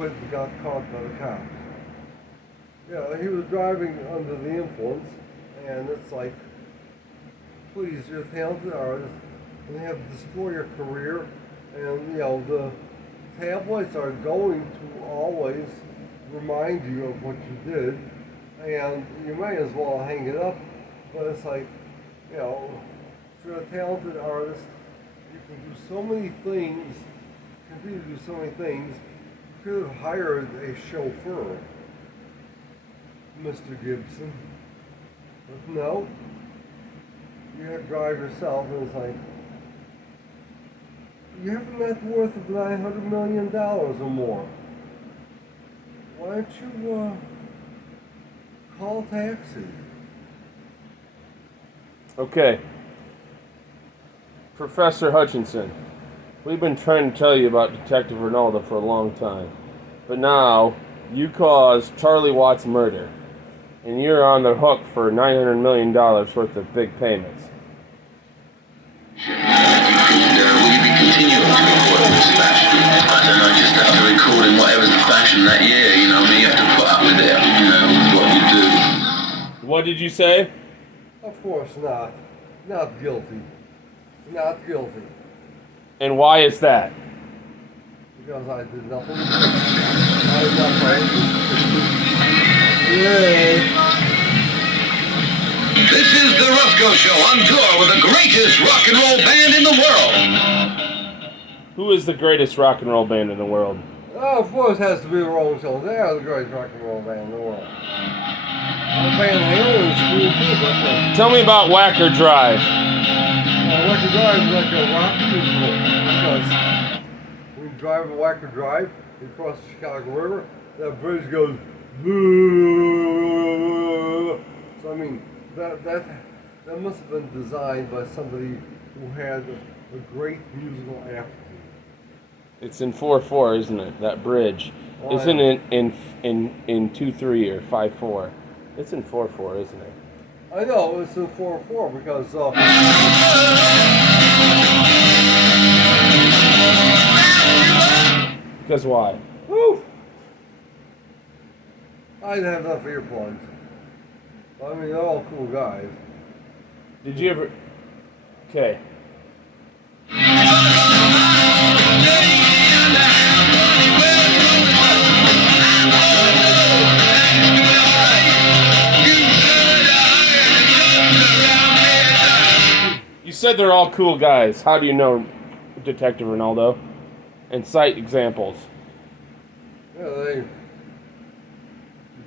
quit and got caught by the cops. Yeah, he was driving under the influence, and it's like, please, you're a talented artist, and they have to destroy your career, and the tabloids are going to always remind you of what you did, and you may as well hang it up, but it's like, if you're a talented artist, you can do so many things, continue to do so many things. You could have hired a chauffeur, Mr. Gibson, but no, you had to drive yourself, and it's like, you have a net worth of $900 million or more. Why don't you call a taxi? Okay. Professor Hutchinson, we've been trying to tell you about Detective Ronaldo for a long time. But now, you caused Charlie Watts' murder. And you're on the hook for $900 million worth of big payments. Will you be continuing to record in this fashion? I don't know, just have to record in whatever's the fashion that year, you have to put up with it, with what you do. What did you say? Of course not. Not guilty. Not guilty. And why is that? Because I did nothing. I did not play. Yay. This is the Roscoe Show on tour with the greatest rock and roll band in the world. Who is the greatest rock and roll band in the world? Oh, of course it has to be the Rolling Stones. They are the greatest rock and roll band in the world. Van Halen is cool too, but Tell me about Whacker Drive. Whacker Drive is like a rock musical because when you drive a Whacker Drive, you cross the Chicago River, that bridge goes. So I mean, that must have been designed by somebody who had a great musical aptitude. It's in 4/4, isn't it? That bridge. Isn't it in 2/3 or 5/4? It's in 4/4, isn't it? I know it's in 4/4 because. Because why? Woo! I didn't have enough earplugs. I mean, they're all cool guys. Did you ever? Okay. You said they're all cool guys. How do you know Detective Ronaldo? And cite examples. Yeah,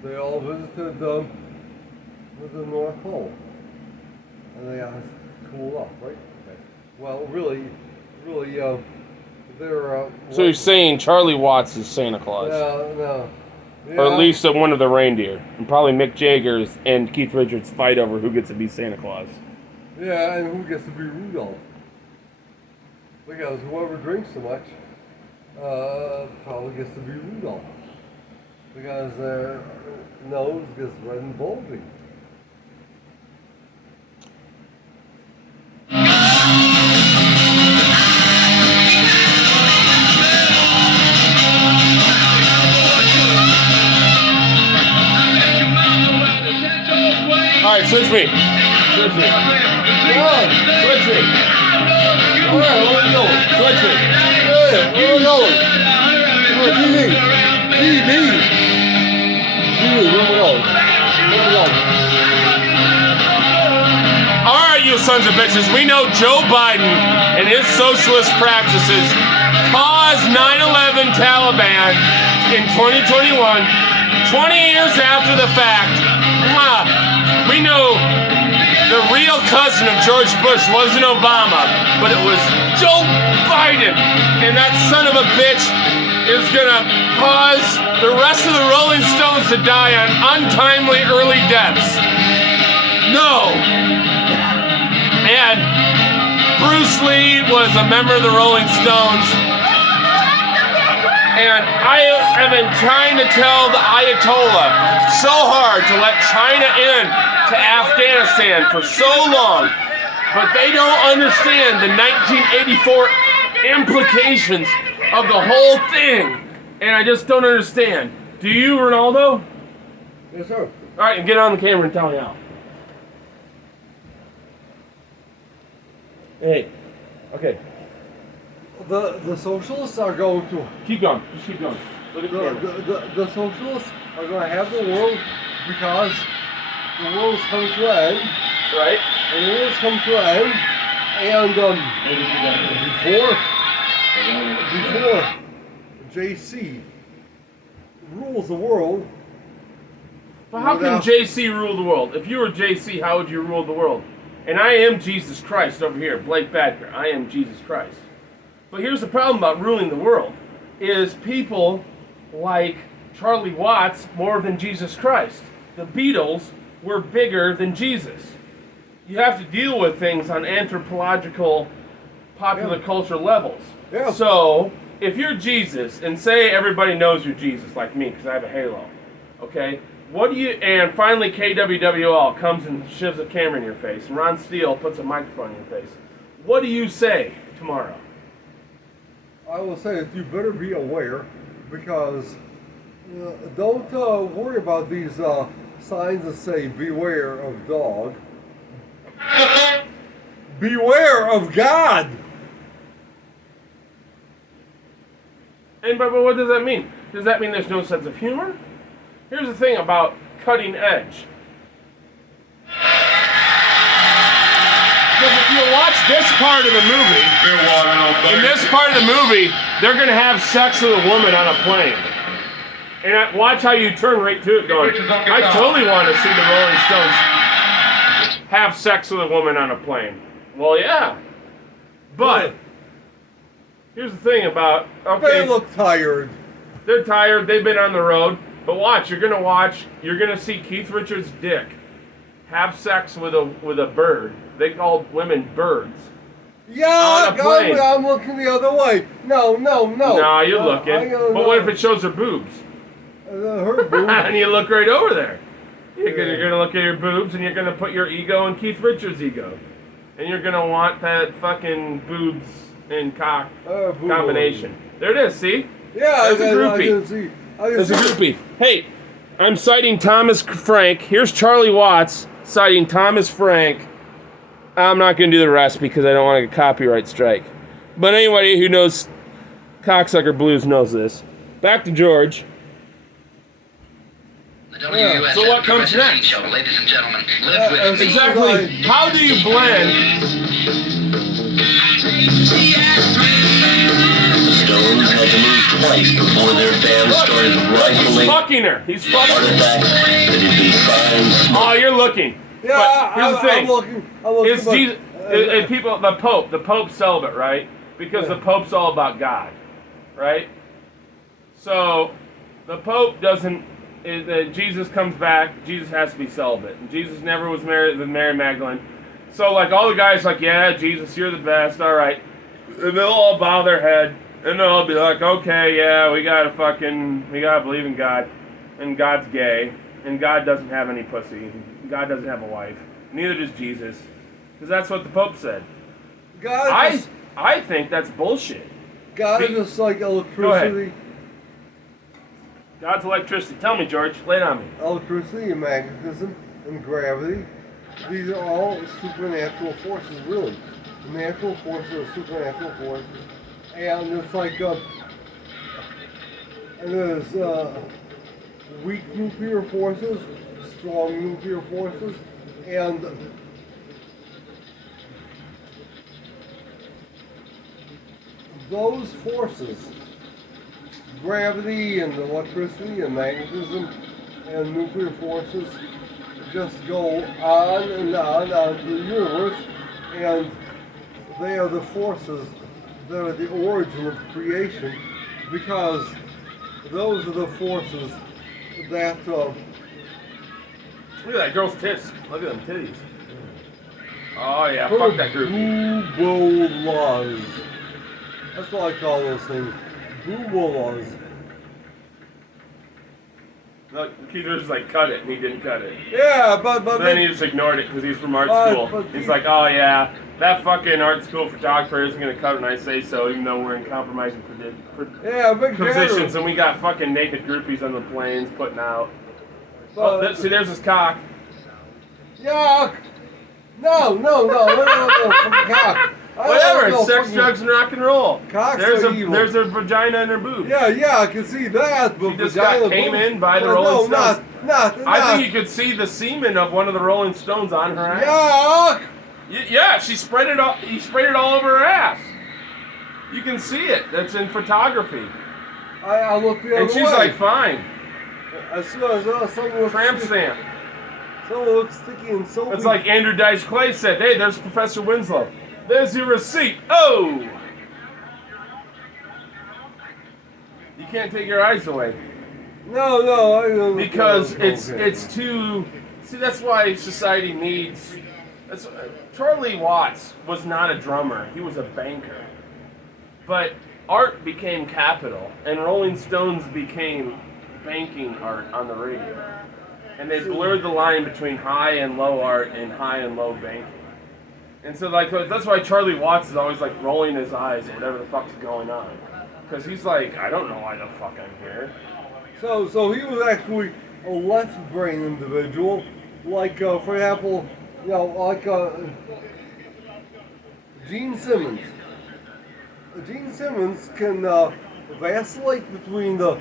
they all visited the North Pole, and they got cooled off, right? Okay. Well, really, they're. So you're saying Charlie Watts is Santa Claus? No. Yeah. Or at least one of the reindeer, and probably Mick Jagger and Keith Richards fight over who gets to be Santa Claus. Yeah, and who gets to be Rudolph? Because whoever drinks so much probably gets to be Rudolph. Because their nose gets red and bulging. Alright, switch me. Switch me. Switch me. Alright, where are we going? Switch me. Yeah, where are we going? TV, where are we going? Alright, you sons of bitches, we know Joe Biden and his socialist practices caused 9/11 Taliban in 2021, 20 years after the fact. We know the real cousin of George Bush wasn't Obama, but it was Joe Biden. And that son of a bitch is gonna cause the rest of the Rolling Stones to die on untimely early deaths. No. And Bruce Lee was a member of the Rolling Stones. And I have been trying to tell the Ayatollah so hard to let China in to Afghanistan for so long, but they don't understand the 1984 implications of the whole thing. And I just don't understand. Do you, Ronaldo? Yes, sir. All right, and get on the camera and tell me how. Hey. Okay. The socialists are going to Keep going. Just keep going. Look at the camera. the socialists are going to have the world because the world is coming to an end. Right? And the world is coming to an end. And before JC rules the world. But how can JC rule the world? If you were JC, how would you rule the world? And I am Jesus Christ over here, Blake Badger. I am Jesus Christ. But here's the problem about ruling the world, is people like Charlie Watts more than Jesus Christ. The Beatles were bigger than Jesus. You have to deal with things on anthropological, popular culture levels. Yeah. So, if you're Jesus, and say everybody knows you're Jesus, like me, because I have a halo, okay? What do you, and finally KWWL comes and shoves a camera in your face, and Ron Steele puts a microphone in your face. What do you say tomorrow? I will say that you better be aware, because don't worry about these signs that say beware of dog. Beware of God! And but what does that mean? Does that mean there's no sense of humor? Here's the thing about cutting edge. Because if you watch this part of the movie, in this part of the movie, they're going to have sex with a woman on a plane. And watch how you turn right to it going, I totally want to see the Rolling Stones have sex with a woman on a plane. Well, yeah. But here's the thing about, okay. They look tired. They're tired, they've been on the road. But watch, you're gonna see Keith Richards' dick have sex with a bird. They called women birds. Yeah, God, I'm looking the other way. No. No, you're looking. But what if it shows her boobs? Her boobs. And you look right over there. You're gonna look at your boobs, and you're gonna put your ego in Keith Richards' ego, and you're gonna want that fucking boobs and cock combination. There it is. See? Yeah, there's a groupie. There's a groupie. Hey, I'm citing Thomas Frank. Here's Charlie Watts citing Thomas Frank. I'm not going to do the rest because I don't want a copyright strike. But anybody who knows Cocksucker Blues knows this. Back to George. WUSF So what comes next? Show, ladies and gentlemen, live with me. Exactly. How do you blend? Stones had to move twice before their band started rifling. He's fucking her. He's fucking her. Artifacts that had been signed. Oh, you're looking. Yeah, but here's the thing. I'm looking. It's Jesus, people, the Pope's celibate, right? Because the Pope's all about God, right? So the Pope doesn't. Jesus comes back. Jesus has to be celibate, and Jesus never was married with Mary Magdalene. So like all the guys, like, yeah, Jesus, you're the best. All right, and they'll all bow their head, and they'll all be like, okay, yeah, we gotta believe in God, and God's gay, and God doesn't have any pussy. God doesn't have a wife. Neither does Jesus. Because that's what the Pope said. I think that's bullshit. God is just like electricity. God's electricity. Tell me, George. Lay it on me. Electricity and magnetism and gravity. These are all supernatural forces, really. Natural forces are supernatural forces. And it's like, and there's weak nuclear forces, strong nuclear forces, and those forces, gravity and electricity and magnetism and nuclear forces, just go on and on through the universe, and they are the forces that are the origin of creation, because those are the forces that look at that girl's tits. Look at them titties. Oh yeah, fuck that group. Boo-bo-laws. That's what I call those things. Boo-bo-laws. Look, Keith was like, cut it, and he didn't cut it. Yeah, but Then he just ignored it because he's from art school. but He's like, oh yeah, that fucking art school photographer isn't gonna cut it, and I say so, even though we're in compromising yeah, big positions, and we got fucking naked groupies on the planes putting out. But, See, there's his cock. Yuck! No, fucking cock. Whatever, it's sex, drugs, and rock and roll. Cocks there's are a evil. there's a vagina in her boob. Yeah, I can see that. But She just vagina came boobs- in by the but Rolling no, Stones. Not. I think you could see the semen of one of the Rolling Stones on her ass. Yuck! Yeah, she sprayed it all. He sprayed it all over her ass. You can see it. That's in photography. I look the other way. And she's like, fine. As soon as someone looks Tramp sticky, stamp. someone looks sticky and soapy. It's like Andrew Dice Clay said, hey, there's Professor Winslow. There's your receipt. Oh! You can't take your eyes away. No, I don't. Because no, it's too... See, that's why society needs... Charlie Watts was not a drummer. He was a banker. But art became capital, and Rolling Stones became banking art on the radio. And they blurred the line between high and low art and high and low banking. And so, like, that's why Charlie Watts is always, like, rolling his eyes at whatever the fuck's going on. Because he's like, I don't know why the fuck I'm here. So he was actually a left-brain individual. Like, for example, Gene Simmons. Gene Simmons can vacillate between the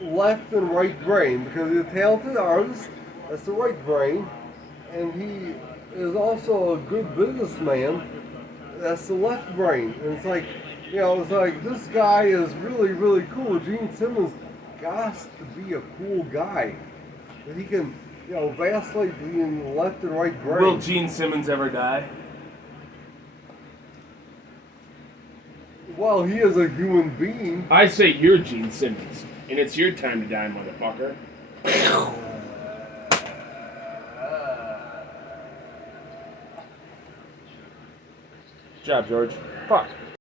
left and right brain because he's a talented artist. That's the right brain. And he is also a good businessman. That's the left brain. And it's like, it's like this guy is really, really cool. Gene Simmons got to be a cool guy. That he can, vacillate between the left and right brain. Will Gene Simmons ever die? Well, he is a human being. I say you're Gene Simmons, and it's your time to die, motherfucker. Good job, George. Fuck.